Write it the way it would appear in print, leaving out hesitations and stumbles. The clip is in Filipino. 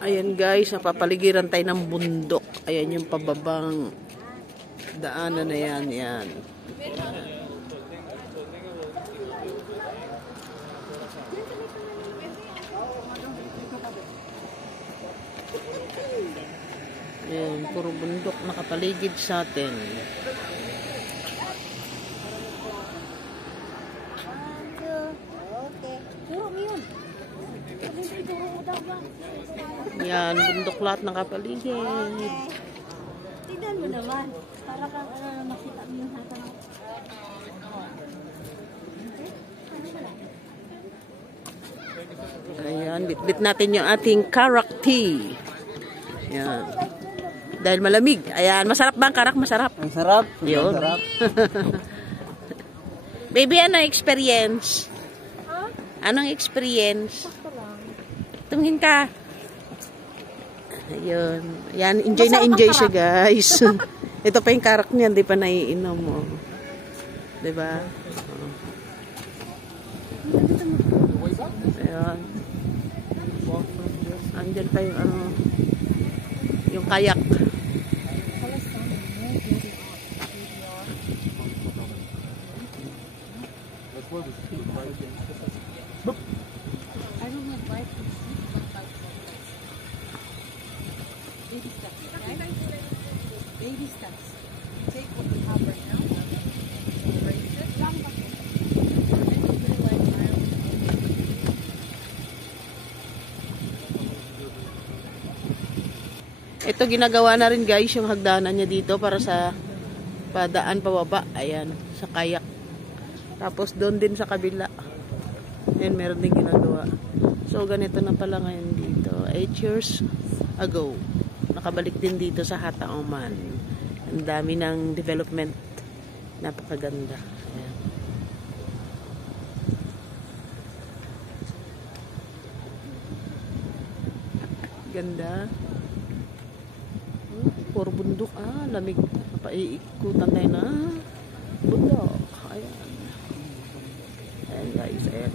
Ayan guys, napapaligiran tayo ng bundok. Ayan yung pababang daanan na yan. Yan. Ayan, puro bundok nakapaligid sa atin. Yan, bundok lahat nakapaligid. Tignan mo naman. Para kang makita mo yung hata ng... Ayan, bitbit natin yung ating karak tea. Ayan. Dahil malamig. Ayan, masarap ba ang karak? Masarap. Ang sarap. Yun. Ang sarap. Baby, ano experience? Anong experience? Tumingin ka. Ayun. Ayan, enjoy na enjoy siya, guys. Ito pa yung karak niya, hindi pa naiinom mo. Diba? Ayan. Andyan pa yung ano, yung kayak. I don't have life to sleep without baby steps, okay? Baby steps. Take what we have right now. Raise it. Ito ginagawa na rin guys yung hagdanan niya dito para sa padaan pababa. Ayan, sa kayak. Tapos doon din sa kabila. Ayan, meron din ginagawa. So, ganito na pala ngayon dito. 8 years ago. Nakabalik din dito sa Hatta Oman. Ang dami ng development. Napakaganda. Ayan. Ganda. Puro bundok. Lamig. Napaiikutan tayo na bundok. Ayan. Ayan guys. Ayan.